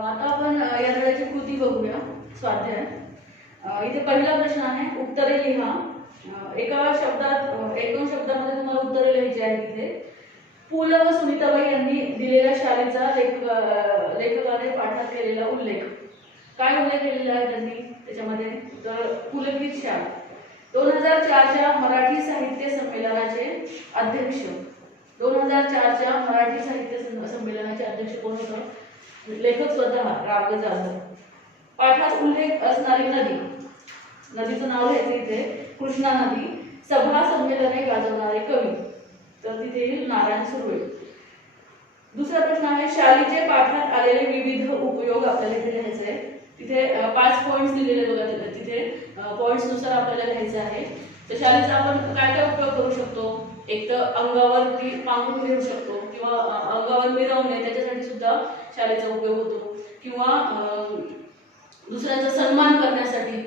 आता आपण या धड्याची कृती बघूया. स्वाध्याय. इथे पहिला प्रश्न आहे, उत्तरे लिहा. एका शब्दात एक दोन शब्दांमध्ये तुम्हाला उत्तरे लिहायची आहेत. इथे पु ल व सुनीताबाई यांनी दिलेल्या शाळेचा लेखकाने पाठात केलेला उल्लेख. काय उल्लेख केलेला आहे त्यांनी त्याच्यामध्ये? तर पुलकित शाळा. 2004च्या मराठी साहित्य संमेलनाचे अध्यक्ष. 2004च्या मराठी साहित्य संमेलनाचे अध्यक्ष कोण होतं? लेखक स्वतः रा. ग. जाधव. पाठात उल्लेख असणारी नदी. नदीचं नाव घ्यायचं इथे कृष्णा नदी. सभा संमेलने गाजवणारे कवी. तर तिथे येईल नारायण सुर्वे. दुसरा प्रश्न आहे, शालीचे पाठात आलेले विविध उपयोग आपल्याला इथे लिहायचे आहे. तिथे 5 पॉइंट्स दिलेले बघा. तिथे पॉइंट्स नुसार आपल्याला लिहायचं आहे. तर शालीचा आपण काय काय उपयोग करू शकतो? एक तर अंगावरती पांघरून घेऊ शकतो किंवा अंगावर मिरवणे त्याच्यासाठी सुद्धा शालीचा उपयोग होतो, किंवा दुसऱ्यांचा सन्मान करण्यासाठी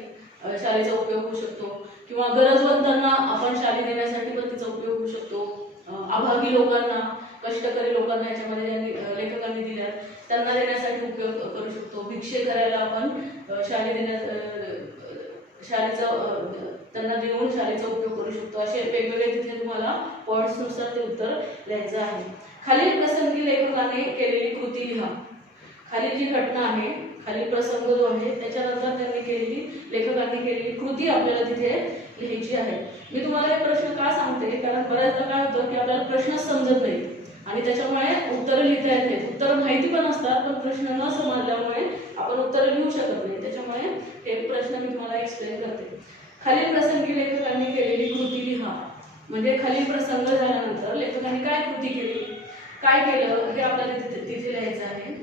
शालीचा उपयोग होऊ शकतो, किंवा गरजवंतांना आपण शाली देण्यासाठी पण तिचा उपयोग होऊ शकतो. अभागी लोकांना, कष्टकरी लोकांना याच्यामध्ये ज्यांनी लेखकांनी दिल्या त्यांना देण्यासाठी उपयोग करू शकतो. भिक्षे करायला आपण शालीचा त्यांना देऊन शालीचा उपयोग करू शकतो. असे वेगवेगळे तिथे तुम्हाला पॉइंट्स नुसार ते उत्तर लिहायचं आहे. खालील प्रसंगी लेखकाने केलेली कृती लिहा. खाली जी घटना आहे, खाली प्रसंग जो आहे त्याच्यानंतर लेखकांनी केलेली कृती आपल्याला तिथे लिहायची आहे. मी तुम्हाला हे प्रश्न का सांगते, कारण बऱ्याचदा काय होतं की आपल्याला प्रश्न समजत नाही आणि त्याच्यामुळे उत्तर लिहिता येत नाही. उत्तर माहिती पण असतात पण प्रश्न न समजल्यामुळे आपण उत्तर लिहू शकत नाही. त्याच्यामुळे हे प्रश्न मी तुम्हाला एक्सप्लेन करते. खालील प्रसंगी लेखकांनी केलेली कृती लिहा. म्हणजे खालील प्रसंग झाल्यानंतर लेखकांनी काय कृती केली, काय केलं हे आपल्याला तिथे लिहायचं आहे.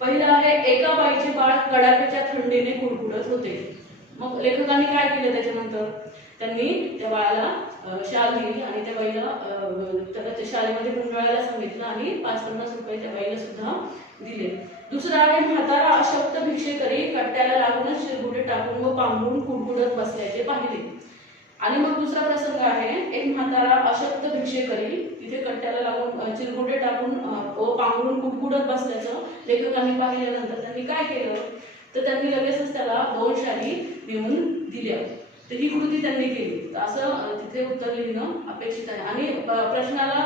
पहिलं आहे, एका बाईचे बाळ कडाक्याच्या थंडीने कुडकुडत होते. मग लेखकांनी काय केलं त्याच्यानंतर? त्यांनी त्या बाळाला शाल दिली आणि त्या बाईला त्याला त्या शाळेमध्ये गुंडाळायला सांगितलं आणि 5-50 रुपये त्या बाईला सुद्धा दिले. दुसरं आहे, म्हातारा अशक्त भिक्षेकरी कट्ट्याला लागूनच शिरगुटे टाकून व पांघरून कुडकुडत बसल्याचे पाहिले. आणि मग दुसरा प्रसंग आहे, एक म्हातारा अशक्त भिक्षेकरी तिथे कट्ट्याला लागून चिरगुटे टाकून व पांघरून कुडकुडत बसल्याचं लेखकांनी पाहिल्यानंतर त्यांनी काय केलं, तर त्यांनी लगेचच त्याला 2 शाली नेऊन दिल्या. तर ही कृती त्यांनी केली. असं तिथे उत्तर लिहिणं अपेक्षित आहे. आणि प्रश्नाला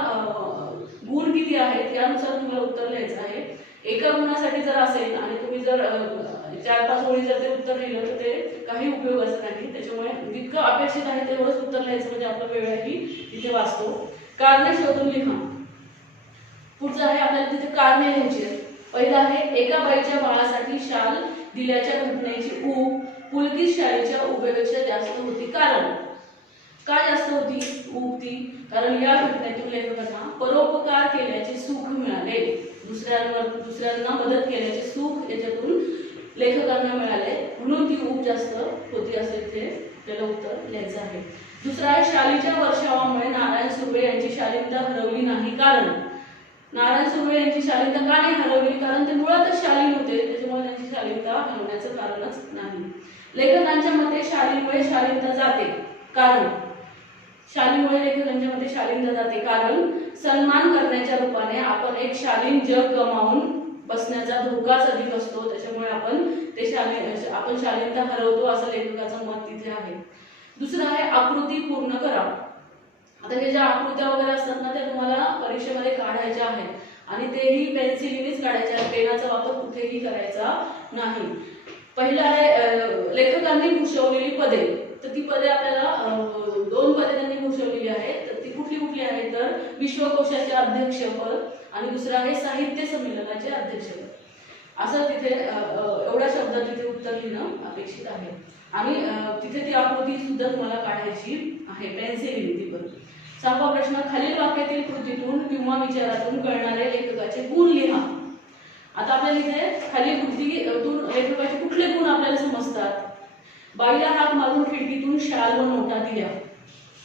गुण किती आहेत यानुसार तुम्हाला उत्तर लिहायचं आहे. एका गुणासाठी जर असेल आणि तुम्ही जर 4-5 ओळी जर ते उत्तर लिहिलं तर ते काही उपयोगाचं नाही. त्याच्यामुळे जितकं अपेक्षित आहे तेवढंच उत्तर लिहायचं म्हणजे आपला वेळही तिथे वाचतो. कारणे शोधून लिहा. पुढचं आहे, आपल्याला तिथे कारणे लिहायची आहेत. पहिलं आहे, एका बाईच्या बाळासाठी शाल दिल्याच्या घटनेची ऊब पुलकित शाळेच्या उभेपेक्षा जास्त होती. कारण काय जास्त होती ऊब ती? कारण या घटनेतून लेखकांना परोपकार केल्याचे सुख मिळाले. दुसऱ्यांना मदत केल्याचे सुख याच्यातून लेखकांना मिळाले म्हणून ती ऊब जास्त होती असं इथे त्याला उत्तर लिहायचं आहे. दुसरा आहे, शालीच्या वर्षावामुळे नारायण सुर्वे यांची शालीनता हरवली नाही. कारण नारायण सुर्वे यांची शालीनता का नाही हरवली? कारण ते मुळातच शालीन होते, त्याच्यामुळे त्यांची शालीनता हरवण्याचं कारणच नाही. लेखकांच्या मते शालीमुळे शालीनता जाते. कारण शालीमुळे लेखकांच्या मते शालीनता जाते कारण सन्मान करण्याच्या रूपाने आपण एक शालीन जग गमावून बसण्याचा धोकाच अधिक असतो. त्याच्यामुळे आपण शालीनता हरवतो असं लेखकाचं मत तिथे आहे. दुसरं आहे, आकृती पूर्ण करा. आता हे ज्या आकृत्या वगैरे असतात ना त्या तुम्हाला परीक्षेमध्ये काढायच्या आहेत आणि तेही पेन्सिलीनेच काढायच्या आहेत. पेनाचा वापर कुठेही करायचा नाही. पहिलं आहे, लेखकांनी भूषवलेली पदे. तर ती पदे आपल्याला 2 पदे त्यांनी भूषवलेली आहेत. तर ती कुठली कुठली आहेत? तर विश्वकोशाचे अध्यक्षपद आणि दुसरं आहे साहित्य संमेलनाचे अध्यक्षपद. असं तिथे एवढ्या शब्दात तिथे उत्तर लिहिणं अपेक्षित आहे. आणि तिथे ती आकृती सुद्धा तुम्हाला काढायची आहे पेन्सिलीने ती पण. 6वा प्रश्न, खालील वाक्यातील कृतीतून किंवा विचारातून कळणारे लेखकाचे गुण लिहा. आता आपल्याला इथे खालील कृतीतून लेखकाचे कुठले गुण आपल्याला समजतात? बाईला हाक मारून खिडकीतून शाल व नोटा दिल्या.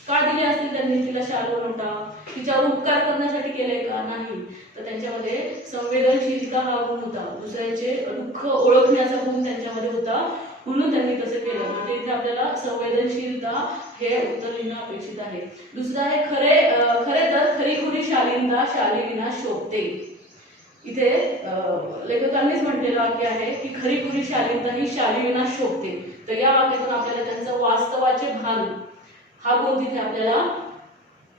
का दिल्या असतील त्यांनी तिला शाल व नोटा? तिच्यावर उपकार करण्यासाठी केले का? नाही. तर त्यांच्यामध्ये संवेदनशीलता हा गुण होता. दुसऱ्याचे दुःख ओळखण्याचा गुण त्यांच्यामध्ये होता म्हणून त्यांनी तसं केलं. म्हणजे इथे आपल्याला संवेदनशीलता हे उत्तर लिहिणं अपेक्षित आहे. दुसरं आहे, खरे तर खरीखुरी शालीनता शालीविना शोभते. इथे लेखकांनीच म्हटलेलं वाक्य आहे की खरी खुरी शालीनता ही शालीना शोभते. तर या वाक्यातून आपल्याला त्यांचं वास्तवाचे भान हा गुण तिथे आपल्याला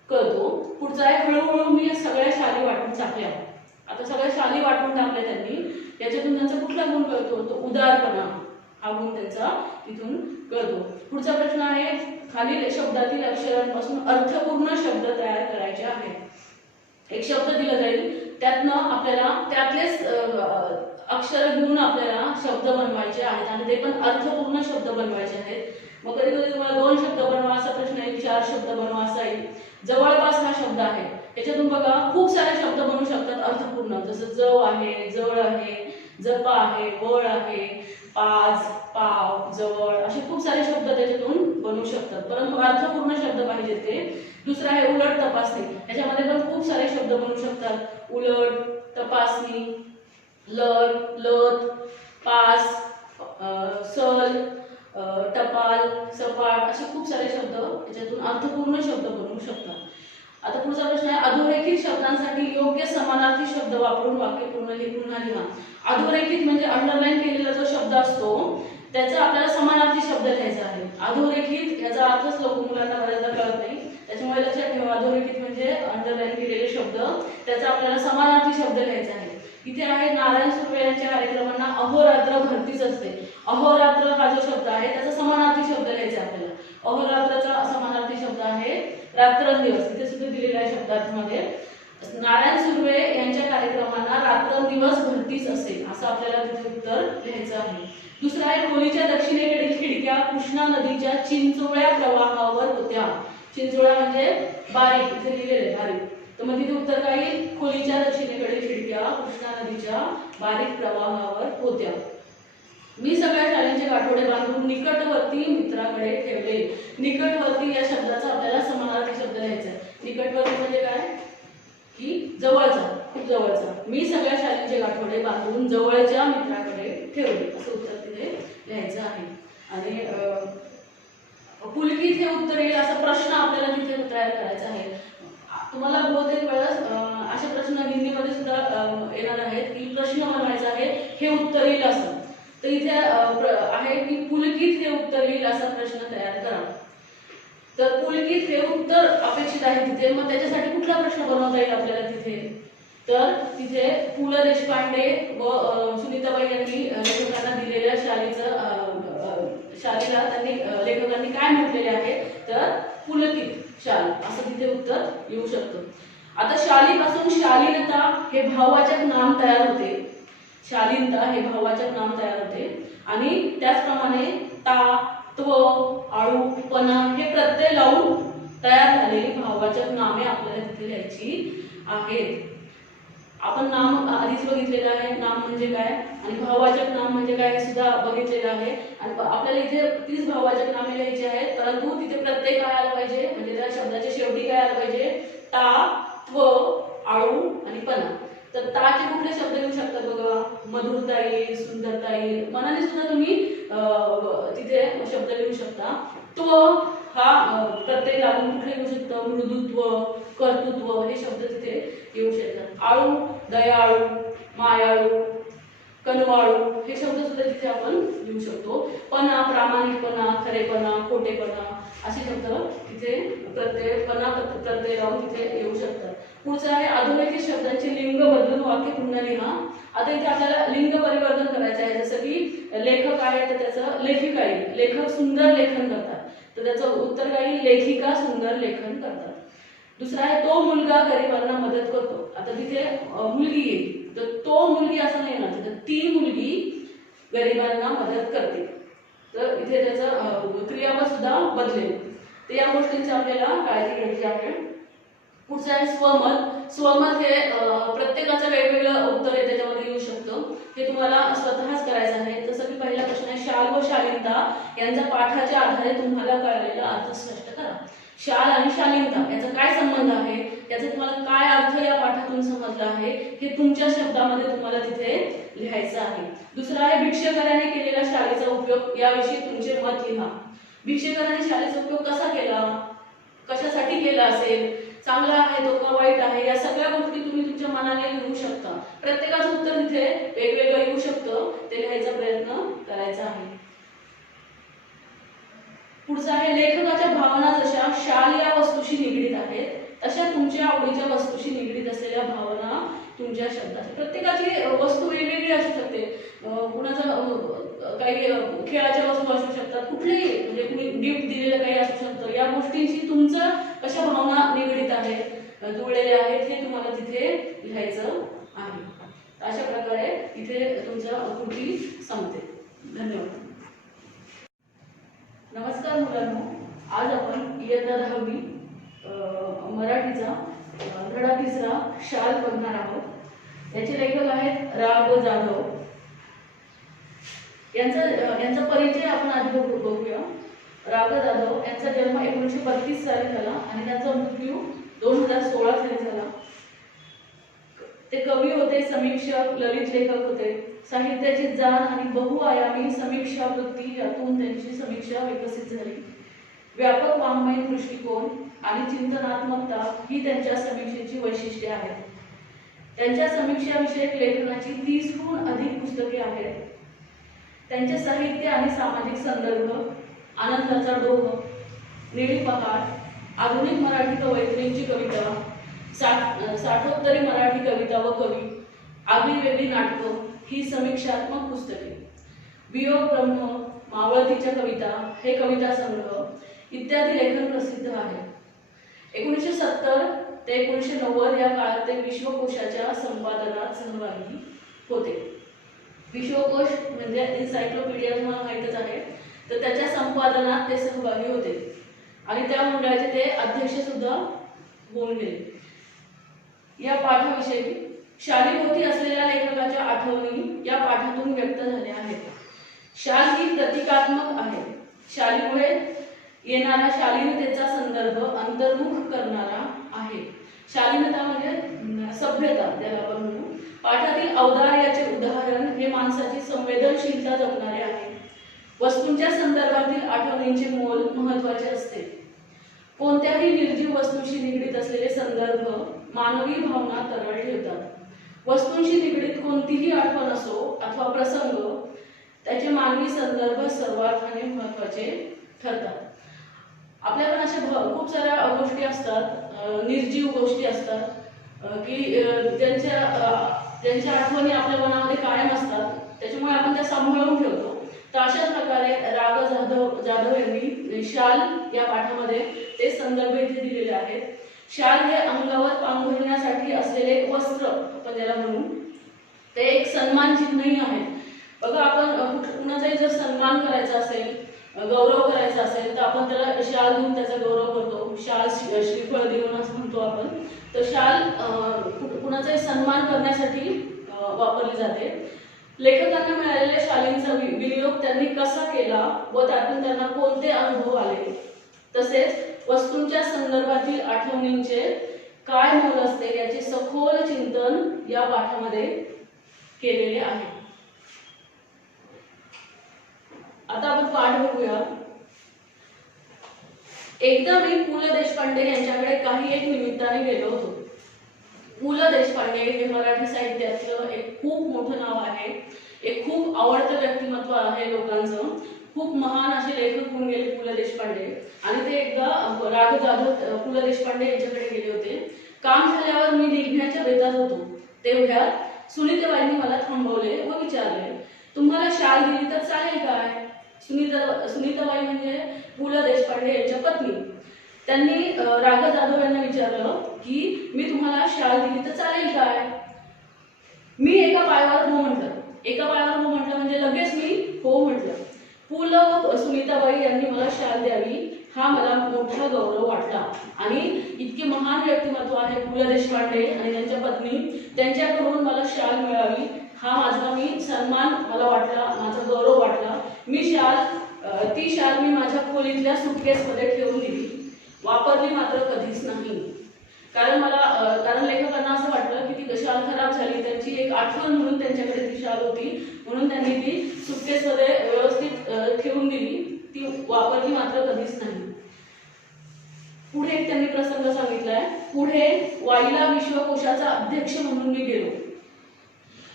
कळतो. पुढचा आहे हळूहळू मी सगळ्या शाली वाटून टाकल्या. आता सगळ्या शाली वाटून टाकल्या त्यांनी, याच्यातून त्यांचा कुठला गुण कळतो? तो उदारपणा हा गुण त्यांचा तिथून कळतो. पुढचा प्रश्न आहे खालील शब्दातील अक्षरांपासून अर्थपूर्ण शब्द तयार करायचे आहेत. एक शब्द दिला जाईल, त्यातनं आपल्याला त्यातलेच अक्षर घेऊन आपल्याला शब्द बनवायचे आहेत आणि ते पण अर्थपूर्ण शब्द बनवायचे आहेत. मग कधी कधी तुम्हाला 2 शब्द बनवा असा प्रश्न येईल, 4 शब्द बनवा असा येईल. जवळपास हा शब्द आहे, याच्यातून बघा खूप सारे शब्द बनू शकतात अर्थपूर्ण, जसं जव आहे, जवळ आहे, जपा आहे, वळ आहे, पाज, पाव, जवळ असे खूप सारे शब्द त्याच्यातून बनू शकतात. परंतु अर्थपूर्ण शब्द पाहिजे ते. दुसरा आहे उलट तपासणी, याच्यामध्ये पण खूप सारे शब्द बनू शकतात. उलट, तपासणी, लर, लत, पास, सल, टपाल, सपाट असे खूप सारे शब्द याच्यातून अर्थपूर्ण शब्द बनवू शकतात. आता पुढचा प्रश्न आहे अधोरेखित शब्दांसाठी योग्य समानार्थी शब्द वापरून वाक्य पुन्हा लिहा. अधोरेखित म्हणजे अंडरलाईन केलेला जो शब्द असतो त्याचा आपल्याला समानार्थी शब्द लिहायचा आहे. अधोरेखित याचा अर्थच लोक मुलांना बऱ्याचदा कळत नाही, त्याच्यामुळे लक्षात ठेवा अधोरेखित म्हणजे अंडरलाईन केलेले शब्द, त्याचा आपल्याला समानार्थी शब्द लिहायचा आहे. इथे आहे नारायण सुर्वे यांच्या कार्यक्रमांना अहोरात्र भरतीच असते. अहोरात्र हा जो शब्द आहे त्याचा समानार्थी शब्द लिहायचा आपल्याला. अहोरात्राचा समानार्थी शब्द आहे रात्रंदिवस. इथे सुद्धा दिलेला आहे शब्दार्थमध्ये. नारायण सुर्वे यांच्या कार्यक्रमांना रात्रंदिवस भरतीच असेल असं आपल्याला तिथे उत्तर लिहायचं आहे. दुसरा आहे खोलीच्या दक्षिणेकडील खिडक्या कृष्णा नदीच्या चिंचोळ्या प्रवाहावर होत्या. चिंचोळा म्हणजे बारीक, इथे लिहिलेले बारीक. तर मग तिथे उत्तर काय येईल? खोलीच्या दक्षिणेकडील खिडक्या कृष्णा नदीच्या बारीक प्रवाहावर होत्या. मी सगळ्या शाळेंचे गाठोडे बांधून निकटवर्ती मित्राकडे ठेवले. निकटवर्ती या शब्दाचा आपल्याला समानार्थी शब्द लिहायचा आहे. निकटवर्ती म्हणजे काय? की जवळचा, खूप जवळचा. मी सगळ्या शाळेंचे गाठोडे बांधून जवळच्या मित्राकडे ठेवले असं उत्तर तिथे लिहायचं आहे. आणि पुलकित हे उत्तर येईल असा प्रश्न आपल्याला तिथे तयार करायचा आहे. तुम्हाला बहुतेक वेळेस असे प्रश्न हिंदीमध्ये सुद्धा येणार आहेत की प्रश्न बनवायचा आहे हे उत्तर येईल असं. तर इथे आहे की पुलकित हे उत्तर येईल असा प्रश्न तयार करा. तर पुलकित हे उत्तर अपेक्षित आहे तिथे. मग त्याच्यासाठी कुठला प्रश्न बनवता येईल आपल्याला तिथे? तर तिथे पु ल देशपांडे व सुनीताबाई यांनी लेखकांना दिलेल्या शालीला त्यांनी लेखकांनी काय म्हटलेले आहे? तर पुलकित शाल असं तिथे उत्तर येऊ शकतं. आता शालीपासून शालीनता हे भाववाचक नाम तयार होते. शालीनता हे भाववाचक नाम तयार होते आणि त्याचप्रमाणे ता, त्व, आळू, पणा हे प्रत्यय लावून तयार झालेली भाववाचक नामे आपल्याला तिथे लिहायची आहेत. आपण नाम आधीच बघितलेलं आहे, नाम म्हणजे काय आणि भाववाचक नाम म्हणजे काय हे सुद्धा बघितलेलं आहे. आणि आपल्याला इथे 30 भाववाचक नामे लिहायची आहेत, परंतु तिथे प्रत्यय काय आला पाहिजे म्हणजे त्या शब्दाच्या शेवटी काय आलं पाहिजे? ता, त्व, आळू आणि पणा. तर ताचे कुठले शब्द येऊ शकतात बघा? मधुरता येईल, सुंदरता येईल. मनाने सुद्धा तुम्ही तिथे शब्द लिहू शकता. त्व हा प्रत्यय लागून कुठले येऊ शकतं? मृदुत्व, कर्तृत्व हे शब्द तिथे येऊ शकतात. आळू, दयाळू, मायाळू, कनवाळू हे शब्द सुद्धा तिथे आपण लिहू शकतो. पणा, प्रामाणिकपणा, खरेपणा, खोटेपणा असे शब्द तिथे प्रत्यय लावून तिथे येऊ शकतात. पुढचं आहे अधोरेखित शब्दांचे लिंग बदलून वाक्य पुन्हा लिहा. आता इथे आपल्याला लिंग परिवर्तन करायचं आहे. जसं की लेखक आहे तर त्याचं लेखिका येईल. लेखक सुंदर लेखन करतात तर त्याचं उत्तर काय येईल? लेखिका सुंदर लेखन करतात. दुसरा आहे तो मुलगा गरिबांना मदत करतो. आता तिथे मुलगी येईल तर तो मुलगी असं नाही ना, तर ती मुलगी गरिबांना मदत करते. तर इथे त्याचं क्रियापद सुद्धा बदलेल. तर या गोष्टींची आपल्याला काळजी घ्यायची आहे. पुढचं आहे स्वमत. स्वमत हे प्रत्येकाचं वेगवेगळं उत्तर आहे त्याच्यामध्ये येऊ शकतं. हे तुम्हाला स्वतःच करायचं आहे. जसं की पहिला प्रश्न आहे शाल व शालीनता यांचा पाठाच्या आधारे तुम्हाला कळलेला अर्थ स्पष्ट करा. शाल आणि शालीनता याचा काय संबंध आहे, याचा तुम्हाला काय अर्थ या पाठातून समजला आहे हे तुमच्या शब्दामध्ये तुम्हाला तिथे लिहायचं आहे. दुसरा आहे भिक्षेकराने केलेला शालीचा उपयोग याविषयी तुमचे मत लिहा. भिक्षेकराने शालीचा उपयोग कसा केला, कशासाठी केला असेल चांगला आहे तो का वाईट आहे, या सगळ्या गोष्टी तुम्ही तुमच्या मनाने लिहू शकता. प्रत्येकाचं उत्तर तिथे वेगवेगळं येऊ शकतं, ते लिहायचा प्रयत्न करायचा आहे. पुढचा आहे, लेखकाच्या भावना जशा शाल या वस्तूशी निगडीत आहेत तशा तुमच्या आवडीच्या वस्तूशी निगडीत असलेल्या भावना तुमच्या शब्दात. प्रत्येकाची वस्तू वेगवेगळी असू शकते. कुणाचं काही खेळाच्या वस्तू असू शकतात, कुठलेही म्हणजे कुणी गिफ्ट दिलेलं काही असू शकतं. या गोष्टींशी तुमचं कशा भावना निगडीत आहेत, जुळलेल्या आहेत, हे तुम्हाला तिथे लिहायचं आहे. अशा प्रकारे इथे तुमचं कृती संपते. धन्यवाद. नमस्कार मुलांनो, आज आपण इयत्ता 10वी मराठीचा धडा 3 शाल बघणार आहोत. याचे लेखक आहेत राग जाधव. यांचा परिचय आपण आधी बघूया. राग जाधव यांचा जन्म 1932 साली झाला आणि त्यांचा मृत्यू 2016 साली झाला. ते कवी होते, समीक्षक, ललित लेखक होते. साहित्याची जाण आणि बहुआयामी समीक्षा वृत्ती यातून त्यांची समीक्षा विकसित झाली. व्यापक वाङ्मय दृष्टिकोन आणि चिंतनात्मकता ही त्यांच्या समीक्षेची वैशिष्ट्ये आहेत. त्यांच्या समीक्षाविषयक लेखनाची 30हून अधिक पुस्तके आहेत. त्यांचे साहित्य आणि सामाजिक संदर्भ, आनंदाचा डोह, निळी पहाड, आधुनिक मराठी कवयित्रींची कविता, साठोत्तरी मराठी कविता व कवी, आगळीवेगळी नाटकं ही समीक्षात्मक पुस्तके, वियोग ब्रह्म, मावळतीच्या कविता हे कविता संग्रह इत्यादी लेखन प्रसिद्ध आहे. 1970 ते 1990 या काळात ते विश्वकोशाच्या संपादनात सहभागी होते. विश्वकोश म्हणजे एन्सायक्लोपीडिया तुम्हाला माहीतच आहे, तर त्याच्या संपादनात ते सहभागी होते आणि त्या मंडळाचे ते अध्यक्ष सुद्धा होऊन गेले. या पाठाविषयी शालीभोवती असलेल्या लेखकाच्या आठवणी या पाठातून व्यक्त झाल्या आहेत. शाल ही प्रतिकात्मक आहे. शालीमुळे येणारा शालीनतेचा संदर्भ अंतर्मुख करणारा आहे. शालीनता म्हणजे सभ्यता ज्याला आपण म्हणू. पाठातील औदार्याचे उदाहरण हे माणसाची संवेदनशीलता जपणारे आहे. वस्तूंच्या संदर्भातील आठवणींचे मोल महत्त्वाचे असते. कोणत्याही निर्जीव वस्तूशी निगडीत असलेले संदर्भ मानवी भावना तरळ ठेवतात. वस्तूंशी निगडीत कोणतीही आठवण असो अथवा प्रसंग त्याचे मानवी संदर्भ सर्वात महत्त्वाचे ठरतात. आपल्याकडे अशा खूप साऱ्या गोष्टी असतात, निर्जीव गोष्टी असतात की ज्यांच्या आठवणी आपल्या मनामध्ये कायम असतात, त्याच्यामुळे आपण त्या सांभाळून ठेवतो. तर अशाच प्रकारे राग जाधव यांनी शाल या पाठामध्ये ते संदर्भ इथे दिलेले आहेत. शाल हे अंगावर पांघरण्यासाठी असलेले एक वस्त्र आपण ज्याला म्हणू, ते एक सन्मान चिन्हही आहे. बघा, आपण कुणाचाही जर सन्मान करायचा असेल, गौरव करायचा असेल, तर आपण त्याला शाल देऊन त्याचा गौरव करतो. शाल श्रीफळ देऊन असं म्हणतो आपण. तर शाल कुणाचाही सन्मान करण्यासाठी वापरली जाते. लेखकांना मिळालेल्या शालींचा विनियोग त्यांनी कसा केला व त्यातून त्यांना कोणते अनुभव आले, तसेच वस्तूंच्या संदर्भातील आठवणींचे काय मोल असते याचे सखोल चिंतन या पाठामध्ये केलेले आहे. आता आपण पाठ बघूया. एकदा मी पु ल देशपांडे यांच्याकडे काही एक निमित्ताने गेलो होतो. पु ल देशपांडे हे मराठी साहित्यातलं एक खूप मोठं नाव आहे. एक खूप आवडतं व्यक्तिमत्व आहे लोकांचं. खूप महान असे लेखक होऊन गेले पु ल देशपांडे. आणि ते एकदा राग जाधव पु ल देशपांडे यांच्याकडे गेले होते. काम झाल्यावर मी निघण्याच्या बेतात होतो. तेवढ्यात सुनीताबाईंनी मला थांबवले व विचारले, तुम्हाला शाल दिली तर चालेल काय? सुनीताबाई म्हणजे पु ल देशपांडे यांच्या पत्नी. त्यांनी राग जाधव यांना विचारलं की मी तुम्हाला शाल दिली तर चालेल काय? मी एका पायावर हो म्हटलं. एका पायावर हो म्हटलं म्हणजे लगेच मी हो म्हटलं. पु ल व सुनीताबाई यांनी मला शाल द्यावी हा मला मोठा गौरव वाटला. आणि इतके महान व्यक्तिमत्व आहे पु ल देशपांडे आणि त्यांच्या पत्नी, त्यांच्याकडून मला शाल मिळावी हा माझा सन्मान मला वाटला, माझा गौरव वाटला. ती शाल मी माझ्या खोलीतल्या सुटकेसमध्ये ठेवून दिली. वापरली मात्र कधीच नाही. कारण लेखकांना असं वाटलं की ती शाल खराब झाली, त्यांची एक आठवण म्हणून त्यांच्याकडे ती शाल होती, म्हणून त्यांनी ती सुटकेसमध्ये व्यवस्थित ठेवून दिली. ती वापरली मात्र कधीच नाही. पुढे एक त्यांनी प्रसंग सांगितलाय, पुढे वाईला विश्वकोशाचा अध्यक्ष म्हणून मी गेलो.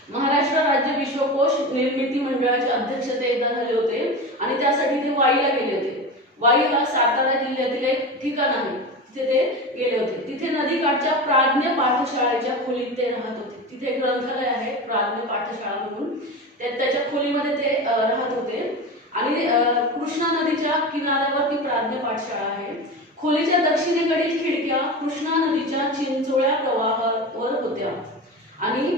महाराष्ट्र राज्य विश्वकोश निर्मिती मंडळाचे अध्यक्ष ते एकदा झाले होते आणि त्यासाठी ते वाईला गेले होते. वाई हा सातारा जिल्ह्यातील एक ठिकाण आहे, तिथे ते गेले होते. तिथे नदीकाठच्या प्राज्ञ पाठशाळेच्या खोलीत ते राहत होते. तिथे एक ग्रंथालय आहे प्राज्ञ पाठशाळा म्हणून, त्याच्या खोलीमध्ये ते राहत होते. आणि कृष्णा नदीच्या किनाऱ्यावर ती प्राज्ञ पाठशाळा आहे. खोलीच्या दक्षिणेकडील खिडक्या कृष्णा नदीच्या चिंचोळ्या प्रवाहावर होत्या आणि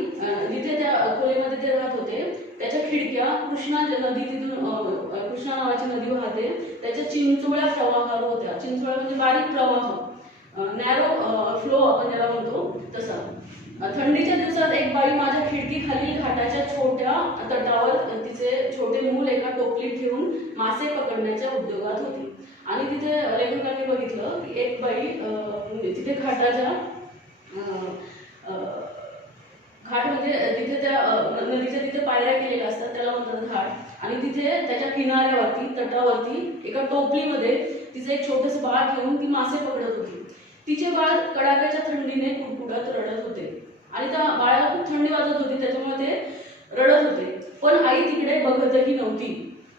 जिथे त्या खोलीमध्ये ते राहत होते त्याच्या खिडक्या कृष्णा नदी, तिथून कृष्णा नावाची नदी वाहते, त्याच्या चिंचोळ्या प्रवाहावर होत्या. चिंचोळ्या म्हणजे बारीक प्रवाह, नॅरो फ्लो आपण ज्याला म्हणतो तसा. थंडीच्या दिवसात एक बाई माझ्या खिडकी खाली घाटाच्या छोट्या तटावर तिचे छोटे मूल एका टोपलीत ठेवून मासे पकडण्याच्या उद्योगात होती. आणि तिथे लेखकांनी बघितलं की एक बाई तिथे घाटाच्या घाट म्हणजे तिथे त्या नदीच्या तिथे पायऱ्या केलेल्या असतात, त्याला म्हणतात घाट. आणि तिथे त्याच्या किनाऱ्यावरती तटावरती एका टोपलीमध्ये तिचे एक छोटंसं बाळ ठेवून ती मासे पकडत होती. तिचे बाळ कडाक्याच्या थंडीने कुडकुडत रडत होते आणि त्या बाळाला खूप थंडी वाजत होती, त्याच्यामुळे ते रडत होते. पण आई तिकडे बघतही नव्हती,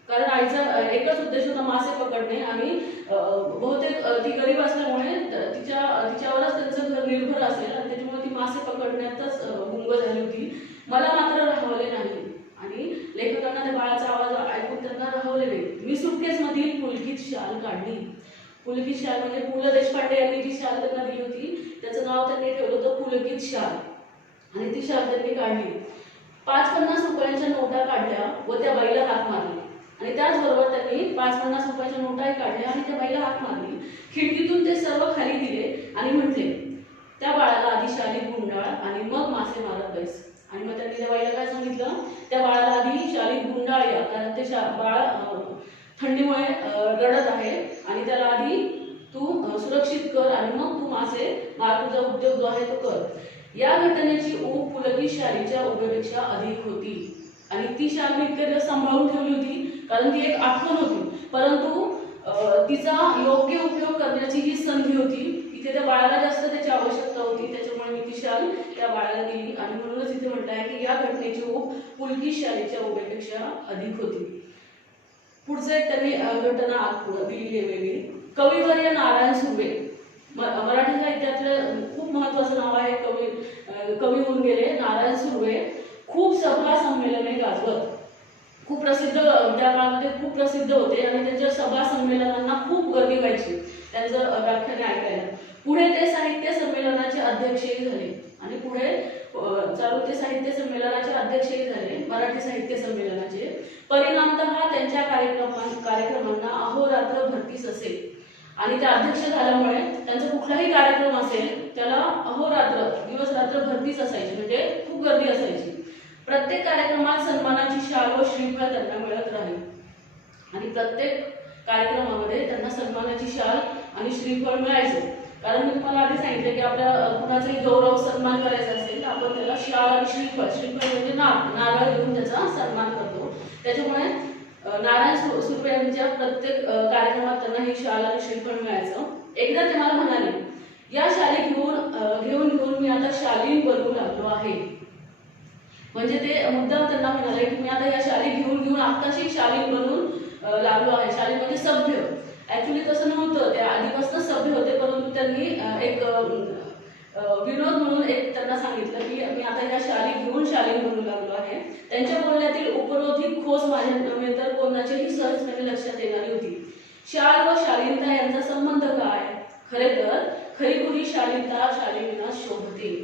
कारण आईचा एकच उद्देश होता मासे पकडणे. आणि बहुतेक ती गरीब असल्यामुळे तिच्यावरच त्यांचं घर निर्भर असेल आणि त्याच्यामुळे ती मासे पकडण्यातच गुंग झाली होती. मला मात्र राहवले नाही आणि लेखकांना त्या बाळाचा आवाज ऐकून त्यांना राहवले नाही. मी सुटकेसमधील पुलकित शाल काढली. पुलकित शाल म्हणजे पु ल देशपांडे यांनी जी शाल त्यांना दिली होती त्याचं नाव त्यांनी ठेवलं होतं पुलकित शाल. आणि ती शाल त्यांनी काढली. 5-50 रुपयांच्या नोटा काढल्या व त्या बाईला हाक मारली. आणि त्याचबरोबर त्यांनी 5-50 रुपयाच्या नोटाही काढल्या आणि त्या बाईला हाक मारली. खिडकीतून ते सर्व खाली दिले आणि म्हटले, त्या बाळाला आधी शालीत गुंडाळ आणि मग मासे मारत बैस. आणि मग त्यांनी त्या बाईला काय सांगितलं, त्या बाळाला आधी शालीत गुंडाळ या, कारण ते बाळ थंडीमुळे रडत आहे आणि त्याला आधी तू सुरक्षित कर आणि मग तू मासे मार, तुझा उद्योग जो आहे तो कर. या घटनेची ऊब पुलकित शालीच्या उभेपेक्षा अधिक होती. आणि ती शाल मी इतके दिवस सांभाळून ठेवली होती कारण ती एक आठवण होती, परंतु तिचा योग्य उपयोग करण्याची ही संधी होती. इथे त्या बाळाला जास्त त्याची आवश्यकता होती, त्याच्यामुळे मी ती शाल त्या बाळाला दिली. आणि म्हणूनच इथे म्हटलं आहे की या घटनेची ऊब पुलकित शालीच्या उभेपेक्षा अधिक होती. पुढचं एक त्यांनी घटना दिली आहे वेगळी. कविवर्य नारायण सुर्वे, मराठी साहित्यातलं खूप महत्वाचं नाव आहे. कवी होऊन गेले नारायण सुर्वे. खूप सभा संमेलने गाजवत, खूप प्रसिद्ध त्या काळामध्ये खूप प्रसिद्ध होते आणि त्यांच्या सभा संमेलनांना खूप गर्दी व्हायची त्यांचं व्याख्याने ऐकायला. पुढे ते साहित्य संमेलनाचे अध्यक्षही झाले आणि पुढे चालू ते साहित्य संमेलनाचे अध्यक्षही झाले, मराठी साहित्य संमेलनाचे. परिणामतः त्यांच्या कार्यक्रमांना अहोरात्र भरतीच असे. आणि ते अध्यक्ष झाल्यामुळे त्यांचा कुठलाही कार्यक्रम असेल त्याला अहोरात्र दिवस रात्र भरतीच असायची, म्हणजे खूप गर्दी असायची. प्रत्येक कार्यक्रमात सन्मानाची शाल व श्रीफळ त्यांना मिळत राहील. आणि प्रत्येक कार्यक्रमामध्ये त्यांना सन्मानाची शाल आणि श्रीफळ मिळायचं. कारण मी तुम्हाला आधी सांगितलं की आपल्या कुणाचाही गौरव सन्मान करायचा असेल तर आपण त्याला शाल आणि श्रीफळ म्हणजे नारळ देऊन त्याचा सन्मान करतो. त्याच्यामुळे नारायण सुर्वे यांच्या प्रत्येक कार्यक्रमात त्यांना ही शाल आणि श्रीफळ मिळायचं. एकदा ते मला म्हणाले, या शाली घेऊन मी आता शालीन बनू लागलो आहे. म्हणजे ते मुद्दाम त्यांना म्हणाले की मी आता या शाली घेऊन आत्ताशी शालीन बनून लागलो आहे. शालीन म्हणजे सभ्य. ऍक्च्युली तसं नव्हतं, ते आधीपासून सभ्य होते, परंतु त्यांनी एक विनोद म्हणून एक त्यांना सांगितलं की मी आता या शाली घेऊन शालीन बनू लागलो आहे. त्यांच्या बोलण्यातील उपरोधिक खोस माझ्या नव्हे तर कोणाच्याही सहजपणे लक्षात येणारी होती. शाल व शालीनता यांचा संबंध काय? खरे तर खरीखुरी शालीनता शालीविना शोभते.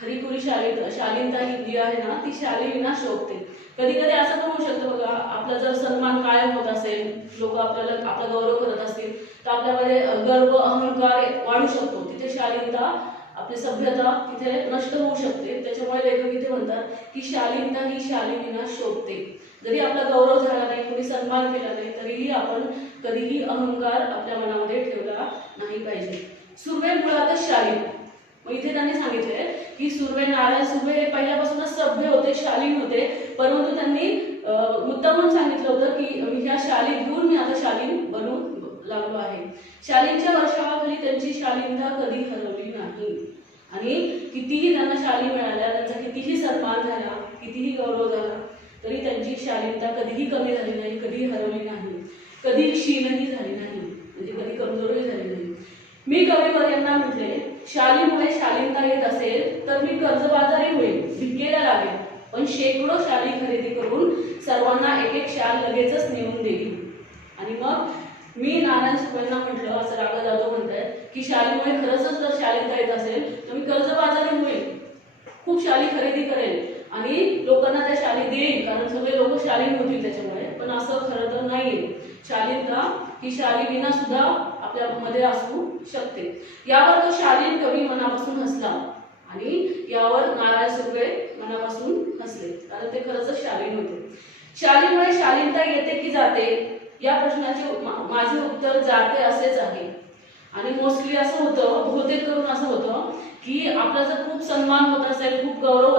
खरीखुरी शालीनता ही जी आहे ना ती शालीविना शोभते. कधी कधी असं पण होऊ शकतं बघा, आपला जर सन्मान कायम होत असेल, लोक आपला गौरव करत असतील तर आपल्यामध्ये गर्व अहंकार वाढू शकतो. तिथे शालीनता आपली सभ्यता तिथे नष्ट होऊ शकते. त्याच्यामुळे लेखक इथे म्हणतात की शालीनता ही शालीविना शोभते. जरी आपला गौरव झाला नाही, कोणी सन्मान केला नाही, तरीही आपण कधीही अहंकार आपल्या मनामध्ये ठेवला नाही पाहिजे. सुर्वे मुळातच शालीन. मग इथे त्यांनी सांगितले की नारायण सुर्वे हे पहिल्यापासूनच सभ्य होते, शालीन होते, परंतु त्यांनी मुद्दा म्हणून सांगितलं होतं की ह्या शाली घेऊन मी आता शालीन बनून लागलो आहे. शालीनच्या वर्षावाखाली त्यांची शालीनता कधी हरवली नाही आणि कितीही त्यांना शाली मिळाल्या, त्यांचा कितीही सन्मान झाला, कितीही गौरव झाला, तरी त्यांची शालीनता कधीही कमी झाली नाही, कधी हरवली नाही, कधी क्षीणही झाली नाही, म्हणजे कधी कमजोरही झाली नाही. मी कविवर्यांना म्हटले, शालीमुळे शालीनता येत असेल तर मी कर्जबाजारी होईल, भिकेला लागेल, पण शेकडो शाली खरेदी करून सर्वांना एक एक शाल लगेचच नेऊन देईल. आणि मग मी नाना सुब्बांना म्हटलं, असं राघव जाधव म्हणतात की शालीमुळे खरंच जर शालीनता येत असेल तर मी कर्जबाजारी होईल, खूप शाली खरेदी करेल आणि लोकांना त्या शाली देईल, कारण सगळे लोक शालीन होतील त्याच्यामुळे. पण असं खरं तर नाहीये. शालीनता ही शाली विना सुद्धा आपल्यामध्ये असू शकते. यावर तो शालीन कवी मनापासून हसला आणि यावर नारायण सुर्वे मनापासून हसले, कारण ते खरंच शालीन होते. शालीमुळे शालीनता येते की जाते या प्रश्नाचे माझे उत्तर जाते असेच आहे. आणि मोस्टली असं होतं, बहुतेक करून असं होतं की आपला जर खूप सन्मान होत असेल, खूप गौरव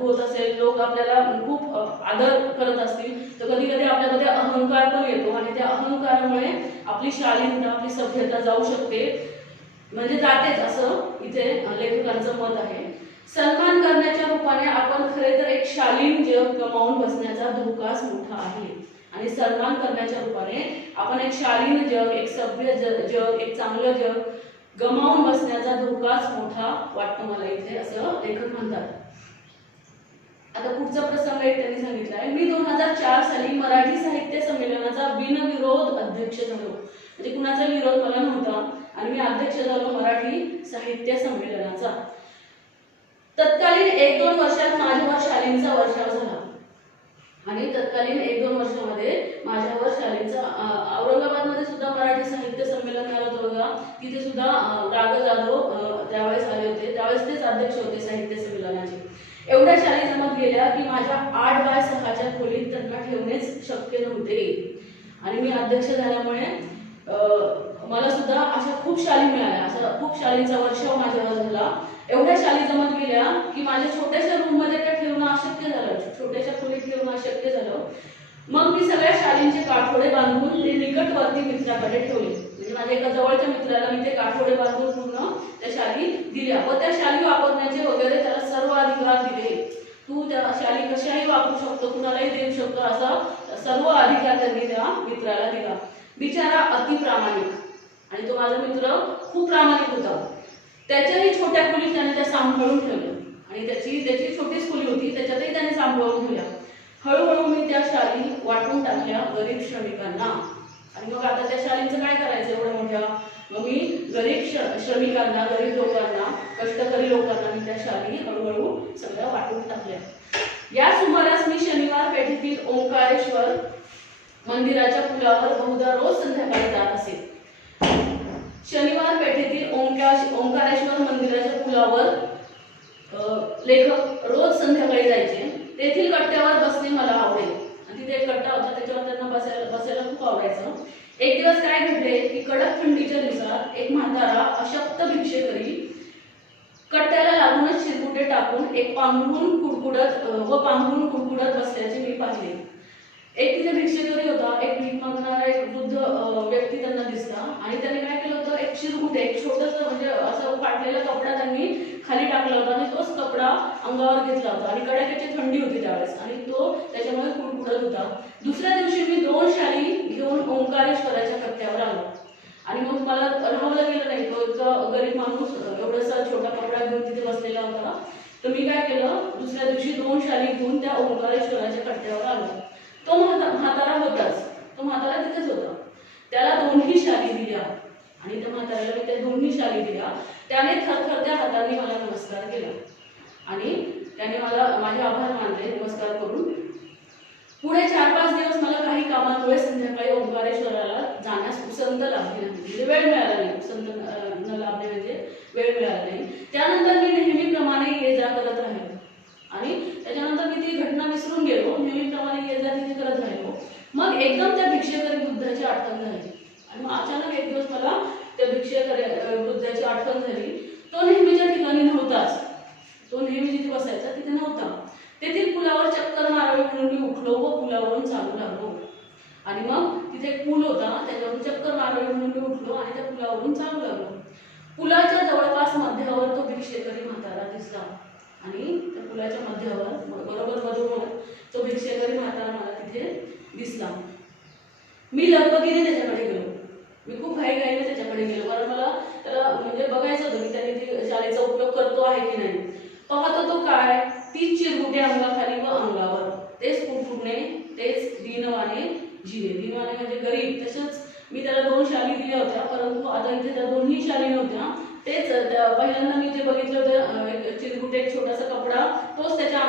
होत असेल, लोक आपल्याला खूप आदर करत असतील, तर कधी कधी आपल्यामध्ये अहंकार पण येतो आणि त्या अहंकारामुळे आपली शालीनता, आपली सभ्यता जाऊ शकते, म्हणजे जातेच, असं इथे लेखकांचं मत आहे. सन्मान करण्याच्या रूपाने आपण खरे तर एक शालीन जग गमावून बसण्याचा धोकाच मोठा आहे. आणि सन्मान करण्याच्या रूपाने आपण एक शालीन जग, एक सभ्य जग, एक चांगलं जग गमावून बसण्याचा धोकाच मोठा वाटतो मला इथे, असं लेखक म्हणतात. आता पुढचा प्रसंग एक त्यांनी सांगितलाय, मी 2004 साली मराठी साहित्य संमेलनाचा बिनविरोध अध्यक्ष झालो. म्हणजे कुणाचा विरोध मला नव्हता आणि मी अध्यक्ष झालो मराठी साहित्य संमेलनाचा. तत्कालीन 1-2 वर्षात माझ्यावर शालींचा वर्षाव झाला आणि तत्कालीन 1-2 वर्षामध्ये माझ्यावर शालींचा, औरंगाबादमध्ये सुद्धा मराठी साहित्य संमेलन झालं होतं बघा, तिथे सुद्धा राघव जाधव त्यावेळेस आले होते, त्यावेळेस तेच अध्यक्ष होते साहित्य संमेलनाचे. एवढ्या शाली जमत गेल्या की माझ्या 8x6च्या खोलीत त्यांना ठेवणेच शक्य नव्हते. आणि मी अध्यक्ष झाल्यामुळे मला सुद्धा अशा खूप शाली मिळाल्या, असा खूप शालींचा वर्षाव माझ्यावर झाला. एवढ्या शाली जमत गेल्या की माझ्या छोट्याशा रूम मध्ये त्या ठेवणं अशक्य झालं, छोट्याशा खोलीत ठेवणं अशक्य झालं. मग मी सगळ्या शालींचे काठोडे बांधून ते निकटवर्ती मित्राकडे ठेवले. म्हणजे माझ्या एका जवळच्या मित्राला मी ते काठोडे बांधून पूर्ण त्या शाली दिल्या व त्या शाली वापरण्याचे वगैरे त्याला सर्व अधिकार दिले. तू त्या शाली कशाही वापरू शकतो, कुणालाही देऊ शकतो, असा सर्व अधिकार त्यांनी त्या मित्राला दिला. बिचारा अति प्रामाणिक, आणि तो माझा मित्र खूप प्रामाणिक होता. त्याच्याही छोट्या खोलीत त्याने त्या सांभाळून ठेवल्या आणि त्याची छोटीच खोली होती, त्याच्यातही त्याने सांभाळून ठेवल्या. हळूहळू मी त्या शाली वाटून टाकल्या गरीब श्रमिकांना. आणि मग आता त्या शालींचं काय करायचं एवढ्या मोठ्या, मग मी गरीब श्रमिकांना, गरीब लोकांना, कष्टकरी लोकांना मी त्या शाली हळूहळू सगळ्या वाटून टाकल्या. या सुमारास मी शनिवार पेठेतील ओंकारेश्वर मंदिराच्या पुलावर बहुधा रोज संध्याकाळी जात असे. शनिवार पेठेतील ओंकारेश्वर मंदिराच्या पुलावर लेखक रोज संध्याकाळी जायचे. तेथील कट्ट्यावर बसणे मला आवडेल आणि तिथे एक कट्टा होता, त्याच्यावर त्यांना बसायला खूप आवडायचं. एक दिवस काय घडले की कडक थंडीच्या दिवसात एक म्हातारा अशक्त भिक्षेकरी कट्ट्याला लागूनच शिरकुटे टाकून पांघरून कुडकुडत बसल्याचे मी पाहिले. एक तिथे भिक्षेकरी होता, एक भीक मागणारा एक वृद्ध व्यक्ती त्यांना दिसला आणि त्याने काय केलं होतं, एक चिरकुटे, एक छोटंसं म्हणजे असं फाटलेला कपडा त्यांनी खाली टाकला होता आणि तोच कपडा अंगावर घेतला होता आणि कडाक्याची थंडी होती त्यावेळेस आणि तो त्याच्यामुळे कुडकुडत होता. दुसऱ्या दिवशी मी 2 शाली घेऊन ओंकारेश्वराच्या कट्ट्यावर आलो आणि मग मला राहवलं गेलं नाही. तो इतका गरीब माणूस एवढासा छोटा कपडा घेऊन तिथे बसलेला होता. तर मी काय केलं, दुसऱ्या दिवशी 2 शाली घेऊन त्या ओंकारेश्वराच्या कट्ट्यावर आलो. तो म्हातारा होताच, तो म्हातारा तिथेच होता. त्याला 2ही शाली दिल्या आणि त्या म्हाताऱ्याला मी त्या 2ही शाली दिल्या. त्याने थरथरत्या हातांनी मला नमस्कार केला आणि त्याने मला माझे आभार मानले नमस्कार करून. पुढे 4-5 दिवस मला काही कामांमुळे संध्याकाळी ओंकारेश्वराला जाण्यास उसंत लाभली नाही, म्हणजे वेळ मिळाला नाही. उसंत न लाभणे म्हणजे वेळ मिळाला नाही. त्यानंतर मी नेहमीप्रमाणे ये जा करत राहिलो आणि त्याच्यानंतर मी ती घटना विसरून गेलो, नेहमीप्रमाणे ये जा तिथे करत राहिलो. मग एकदम त्या भिक्षेकरी वृद्धाची आठवण झाली आणि मग अचानक एक दिवस मला त्या भिक्षेकरी वृद्धाची आठवण झाली. तो नेहमीच्या ठिकाणी नव्हताच, तो नेहमी जिथे बसायचा तिथे नव्हता. तेथील पुलावर चक्कर मारावी म्हणून मी उठलो व पुलावरून चालू लागलो. आणि मग तिथे एक पूल होता, त्याच्यावरून चक्कर मारावी म्हणून मी उठलो आणि त्या पुलावरून चालू लागलो. पुलाच्या जवळपास मध्यावर तो भिक्षेकरी म्हातारा दिसला आणि त्या पुलाच्या मध्यावर बरोबर मधोमध तो भिक्षेकरी म्हातारा मला तिथे दिसला. मी लगबगीने त्याच्याकडे गेलो. मी खूप घाईघाईने त्याच्याकडे गेलो, कारण मला त्याला म्हणजे बघायचं होतं की त्याने ती शालीचा उपयोग करतो आहे की नाही. पाहतो तो काय, तीच चिरगुटे अंगाखाली व अंगावर, तेच फुटफुटणे, तेच दीनवाणे जिरे. दीनवाणे म्हणजे गरीब. तसंच मी त्याला 2 शाली दिल्या होत्या, परंतु आता इथे त्या दोन्ही शाली नव्हत्या. तेच पहिल्यांदा मी जे बघितलं होतं एक चिरगुटे, एक छोटासा कपडा, तोच त्याच्या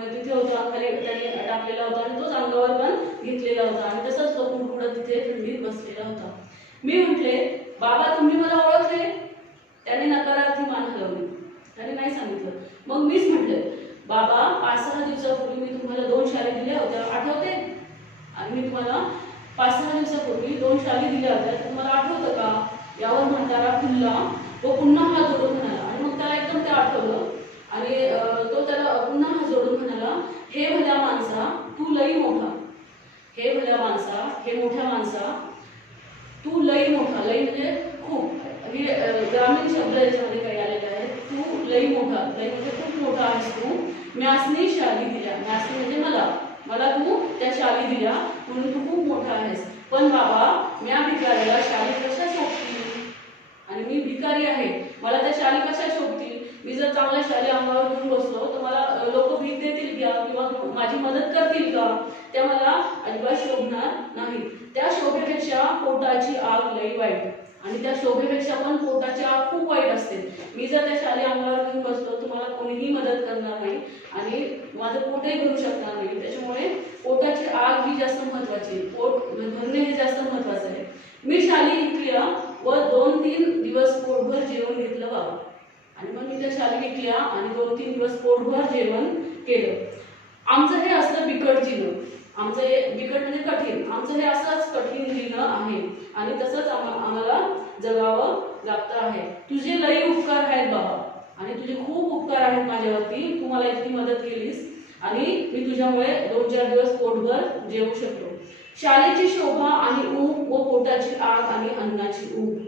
तिथे होता, खाली त्याने टाकलेला होता आणि तोच अंगावर पण घेतलेला होता आणि तसंच तो कुडकुडत तिथे थंडीत बसलेला होता. मी म्हटले, बाबा तुम्ही मला ओळखले? त्याने नकारार्थी मान हलवली. त्याने नाही सांगितलं. मग मीच म्हटले, बाबा 5-6 दिवसापूर्वी मी तुम्हाला 2 शाली दिल्या होत्या, आठवते? आणि मी तुम्हाला 5-6 दिवसापूर्वी 2 शाली दिल्या होत्या, तर तुम्हाला आठवतं का? यावर म्हातारा खुलला व पुन्हा हात जोडून म्हणाला. आणि मग त्याला एकदम ते आठवलं आणि तो त्याला पुन्हा हात जोडून म्हणाला, हे भल्या माणसा तू लई मोठा. हे भल्या माणसा, हे मोठ्या माणसा, तू लई मोठा. लई म्हणजे खूप. हे ग्रामीण शब्द याच्यामध्ये काही आलेले आहेत. तू लई मोठा, लई म्हणजे खूप मोठा आहेस तू. म्यासनी शाली दिल्या. म्यासनी म्हणजे मला तू त्या शाली दिल्या म्हणून तू खूप मोठा आहेस. पण बाबा म्या भिकाऱ्याला शाली कशा शोभतील? आणि मी भिकारी आहे, मला त्या शाली कशा शोभतील? मी जर चांगल्या शाली अंगावर घेऊन बसलो तर मला लोक भीक देतील का किंवा माझी मदत करतील का? त्या मला अजिबात शोभणार नाही. त्या शोभेपेक्षा पोटाची आग लई वाईट. आणि त्या शोभेपेक्षा पण पोटाची आग खूप वाईट असते. मी जर त्या शाली अंगावर घेऊन बसलो तर मला कोणीही मदत करणार नाही आणि माझं पोटही भरू शकणार नाही. त्याच्यामुळे पोटाची आग ही जास्त महत्वाची, पोट भरणे हे जास्त महत्वाचं आहे. मी शाली विकल्या व 2-3 दिवस पोटभर जेवण घेतलं बाबा. आणि मग मी त्या शाली विकल्या आणि 2-3 दिवस पोटभर जेवण केलं. आमचं हे असलं बिकट जीवन. आमचं हे बिकट म्हणजे कठीण. आमचं हे असंच कठीण जीवन आहे आणि तसंच आम्हाला जगावं लागतं आहे. तुझे लई उपकार आहेत बाबा आणि तुझे खूप उपकार आहेत माझ्यावरती. तू मला इतकी मदत केलीस आणि मी तुझ्यामुळे 2-4 दिवस पोटभर जेवू शकतो. शालेची शोभा आणि ऊब व पोटाची आग आणि अन्नाची ऊब.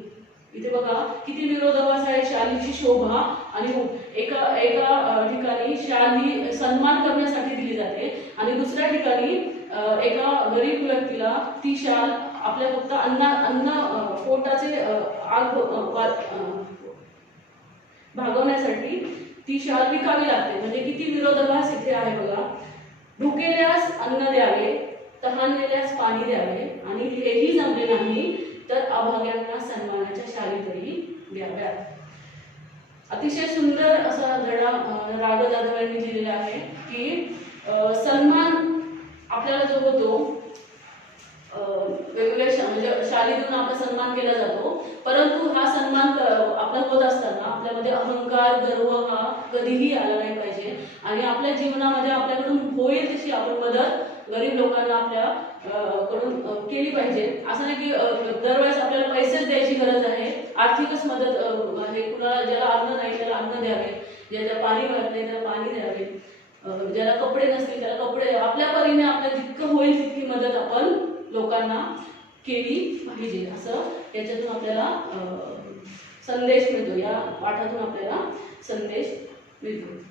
इथे बघा किती विरोधाभास आहे. शालीची शोभा आणि ऊब. एका ठिकाणी शाल ही सन्मान करण्यासाठी दिली जाते आणि दुसऱ्या ठिकाणी एका गरीब व्यक्तीला ती शाल आपल्या फक्त अन्न पोटाचे आग भागवण्यासाठी ती शाल विकावी लागते. म्हणजे किती विरोधाभास इथे आहे बघा. भुकेल्यास अन्न द्यावे, तहानलेल्यास पाणी द्यावे आणि हेही जमले नाही तर अभाग्यांना सन्मानाच्या शाली तरी द्याव्यात. अतिशय सुंदर असा धडा रा. ग. जाधव यांनी लिहिलेला आहे की सन्मान आपल्याला जो होतो वेगवेगळ्या म्हणजे शालीतून आपला सन्मान केला जातो, परंतु हा सन्मान आपला होत असताना आपल्यामध्ये अहंकार, गर्व हा कधीही आला नाही पाहिजे. आणि आपल्या जीवनामध्ये आपल्याकडून होईल तशी आपण मदत गरीब लोकांना आपल्या कडून केली पाहिजे. असं नाही की दरवेळेस आपल्याला पैसेच द्यायची गरज आहे. आर्थिकच मदत आहे. कुणाला ज्याला अन्न नाही त्याला अन्न द्यावे, ज्याला पाणी मिळत नाही त्याला पाणी द्यावे, ज्याला कपडे नसतील त्याला कपडे. आपल्या परीने आपल्याला जितकं होईल तितकी मदत आपण लोकांना केली पाहिजे, असं याच्यातून आपल्याला संदेश मिळतो. या पाठातून आपल्याला संदेश मिळतो.